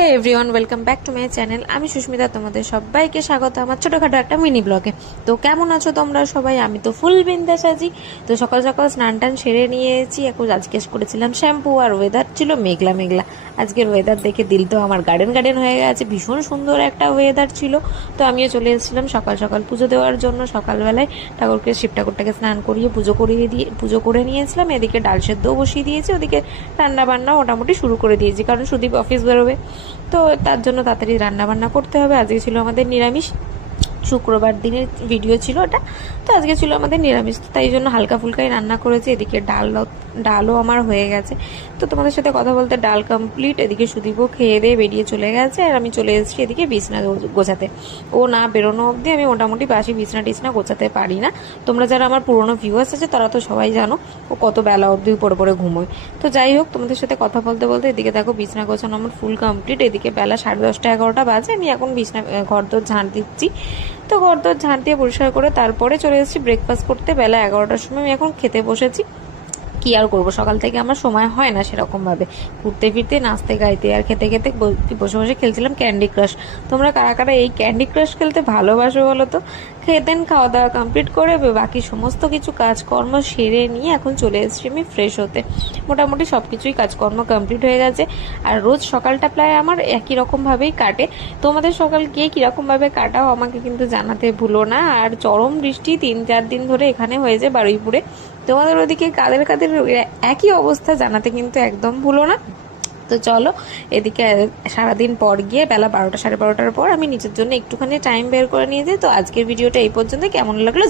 Hey everyone, welcome back to my channel. আমি সুস্মিতা, তোমাদের সবাইকে স্বাগত আমার ছোটোখাটো একটা মিনি ব্লগে। তো কেমন আছো তোমরা সবাই? আমি তো ফুল বিন্দাস আছি। তো সকাল সকাল স্নান টান সেরে নিয়েছি। এখন আজকে করেছিলাম শ্যাম্পু, আর ওয়েদার ছিল মেঘলা মেঘলা। আজকের ওয়েদার দেখে দিল তো আমার গার্ডেন গার্ডেন হয়ে গেছে, ভীষণ সুন্দর একটা ওয়েদার ছিল। তো আমিও চলে এসেছিলাম সকাল সকাল পুজো দেওয়ার জন্য। সকালবেলায় শিব ঠাকুরটাকে স্নান করিয়ে পুজো করে নিয়েছিলাম। এদিকে ডাল সেদ্ধও বসিয়ে দিয়েছি, ওদিকে রান্না বান্না মোটামুটি শুরু করে দিয়েছি, কারণ সুদীপ অফিস বেরোবে। তো তার জন্য তাড়াতাড়ি রান্না বান্না করতে হবে। আজকে ছিল আমাদের নিরামিষ, শুক্রবার দিনের ভিডিও ছিল ওটা। তো আজকে ছিল আমাদের নিরামিষ, তো তাই জন্য হালকা ফুলকাই রান্না করেছি। এদিকে ডালও আমার হয়ে গেছে। তো তোমাদের সাথে কথা বলতে ডাল কমপ্লিট। এদিকে সুদীপও খেয়ে দিয়ে বেরিয়ে চলে গেছে, আর আমি চলে এসেছি এদিকে বিছনা গোছাতে। ও না বেরোনো অবধি আমি মোটামুটি বাসি বিছনা টিছনা গোছাতে পারি না। তোমরা যারা আমার পুরোনো ভিউয়ার্স আছে তারা তো সবাই জানো ও কত বেলা অবধি পরে পরে ঘুমোয়। তো যাই হোক, তোমাদের সাথে কথা বলতে বলতে এদিকে দেখো বিছনা গোছানো আমার ফুল কমপ্লিট। এদিকে বেলা 10:30 11টা বাজে। আমি এখন ঘরদোর ঝাঁট দিচ্ছি। তো ঘরদোর ঝাঁট দিয়ে পরিষ্কার করে তারপরে চলে এসেছি ব্রেকফাস্ট করতে। বেলা 11টার সময় আমি এখন খেতে বসেছি। কি আর করবো, সকাল থেকে আমার সময় হয় না সেরকম ভাবে ঘুরতে ফিরতে, নাচতে গাইতে, আর খেতে খেতে বসে বসে খেলছিলাম ক্যান্ডি ক্রাশ। তোমরা কারা কারা এই ক্যান্ডি ক্রাশ খেলতে ভালোবাসো বলো তো? খাওয়া দাওয়া কমপ্লিট করে বাকি সমস্ত কিছু কাজকর্ম সেরে নিয়ে এখন চলে এসেছি আমি ফ্রেশ হতে। মোটামুটি সব কিছুই কাজকর্ম কমপ্লিট হয়ে গেছে। আর রোজ সকালটা প্রায় আমার একই রকমভাবেই কাটে। তোমাদের সকাল গিয়ে কীরকমভাবে কাটাও আমাকে কিন্তু জানাতে ভুলো না। আর চরম বৃষ্টি 3-4 দিন ধরে এখানে হয়েছে বারুইপুরে। তোমাদের ওদিকে কাদের কাদের একই অবস্থা জানাতে কিন্তু একদম ভুলো না। তো চলো, এদিকে সারাদিন পর গিয়ে বেলা 12টা 12:30টার পর আমি নিজের জন্য একটুখানি টাইম বের করে নিয়েছি। তো আজকের ভিডিওটা এই পর্যন্ত। কেমন লাগলো